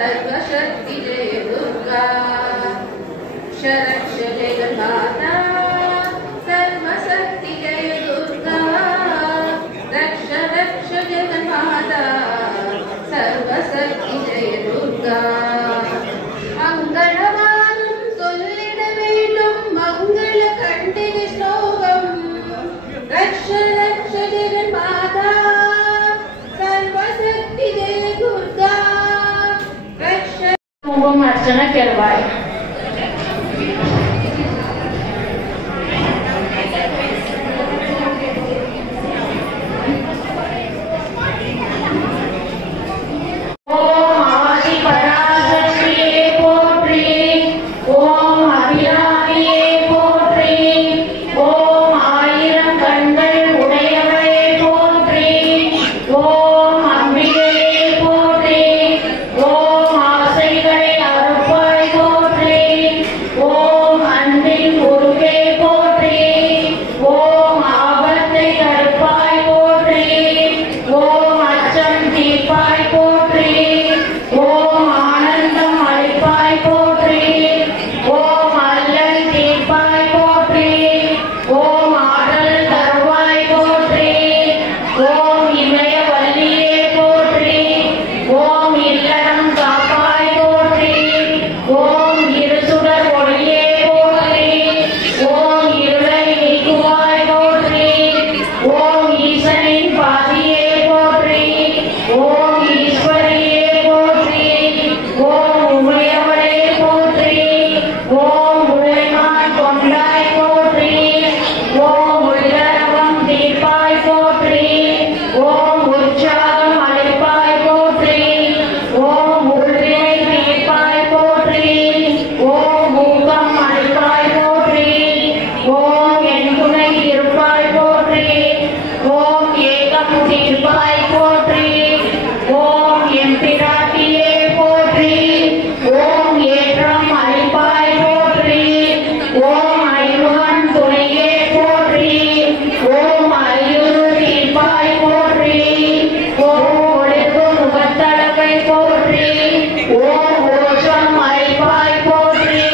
सर्वशक्ति जय दुर्गा शरक्ष जगन्माता सर्वशक्ति जय दुर्गा रक्ष रक्ष जगन्माता सर्वशक्ति जय दुर्गा मंगलवानं சொல்லிட வேண்டும் மங்கள கண்டினி ஸ்லோகம் रक्ष रक्ष जगन्माता सर्वशक्ति जय दुर्गा कुंकुम अर्चना करवाए। ओम आदि पराशक्तिये पोट्री, ओम अभिरामिये पोट्री, ओम आयिरम कण्डल उடையவளே पोट्री, ओम अम्बिகையே पोट्री, ओम ஆசைகளை அறுப்பாய் போற்றி, ஓம் அன்பின் குருவே போற்றி, ஓம் ஆபத்தை தடுப்பாய் போற்றி, ஓம் அச்சம் தீர்ப்பாய் போற்றி, ஓம் ஆனந்தம் அளிப்பாய் போற்றி, ஓம் அல்லல் தீர்ப்பாய் போற்றி, ஓம் ஆடல் தருவாய் போற்றி, ஓம் இமயவல்லியே போற்றி, ஓம் இல்லறம் காப்பாய் போற்றி, ஓம் இருசுடர் ஒளியே போற்றி, ஓம் இருளை நீக்குவாய் போற்றி, ஓம் ஈசனின் பாதியே போற்றி, ஓம் ஈஸ்வரியே போற்றி, ஓம் உமையவளே போற்றி, ஓம் உழைமான் கொண்டாய் போற்றி, ஓம் உள்ளரவம் தீர்ப்பாய் போற்றி, ஓம் உற்சாகம் அளிப்பாய் போற்றி, ஓம் உள்வினை தீர்ப்பாய் போற்றி, ஓம் ஊக்கம் அளிப்பாய் போற்றி, ஓம் என் துணை இருப்பாய் போற்றி, ஓம் ஏகம் தீர்ப்பாய் போற்றி, ஓம் என் பிராட்டியே போற்றி, ஓம் ஏற்றம் அளிப்பாய் போற்றி, ஓம் ஐமுகன் துணையே போற்றி, ஓம் ஐயுறு தீர்ப்பாய் போற்றி, ஓம் ஒளிர்வு முகத்தழகை போற்றி, ஓம் ஓஷம் அளிப்பாய் போற்றி,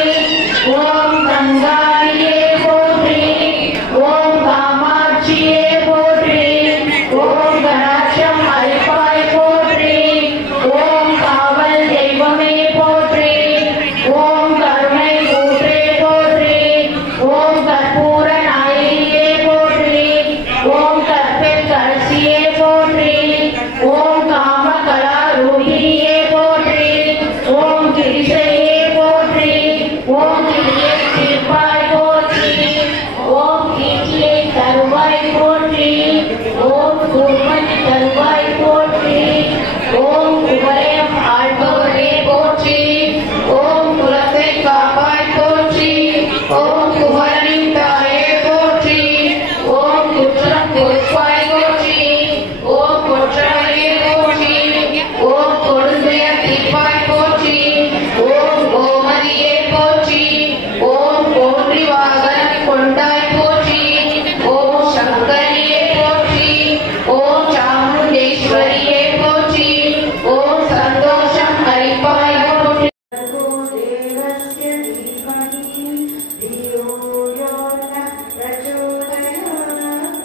ஓம் கங்காரியே போற்றி, ஓம் காமாட்சியே போற்றி, ஓம் கடாட்சம் அளிப்பாய் போற்றி, ஓம் காவல் தெய்வமே போற்றி, ஓம் கருணை ஊற்றே போற்றி, ஓம் கற்பூர நாயகியே போற்றி, ஓம் கற்பில் கரசியே போற்றி, ஓம் காம கலா ரூபிணியே போற்றி, ஓம் கிரிசையே போற்றி, ஓம் கிரியை தீர்ப்பாய் போற்றி, ஓம் கீர்த்தியை தருவாய் போற்றி, ஓம் கூர்மதி தருவாய் போற்றி, ஓம் குவலயம் ஆள்பவரே போற்றி, ஓம் குலத்தை காப்பாய் போற்றி, ஓம் குமரனின் தாயே போற்றி, ஓம் குற்றம் பொறுப்பாய் போற்றி, ஓம் கொற்றவரே போற்றி, ஓம் கொடுந்தையர் தீர்ப்பாய் போற்றி, ஓம் கோமதியே போற்றி, ஓம் போற்றி வாகனம் கொண்டாய் போற்றி, ஓம் சங்கரியே போற்றி, ஓம் சாமுண்டேஸ்வரியே போற்றி, ஓம் சந்தோஷம் அளிப்பாய் போற்றி. देवस्य धीमहि धियो यो न प्रचोदयात्।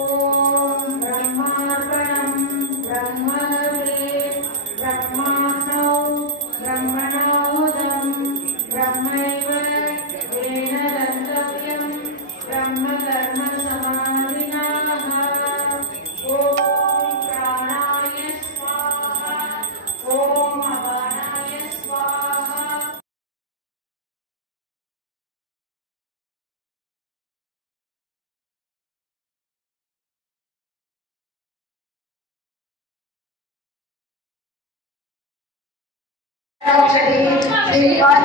ॐ ब्रह्मार्पणं ब्रह्मवे ब्रह्माणौ ब्रह्मणोदं ब्रह्मैव तेन गन्तव्यं ब्रह्मकर्म श्रीमद्भागवत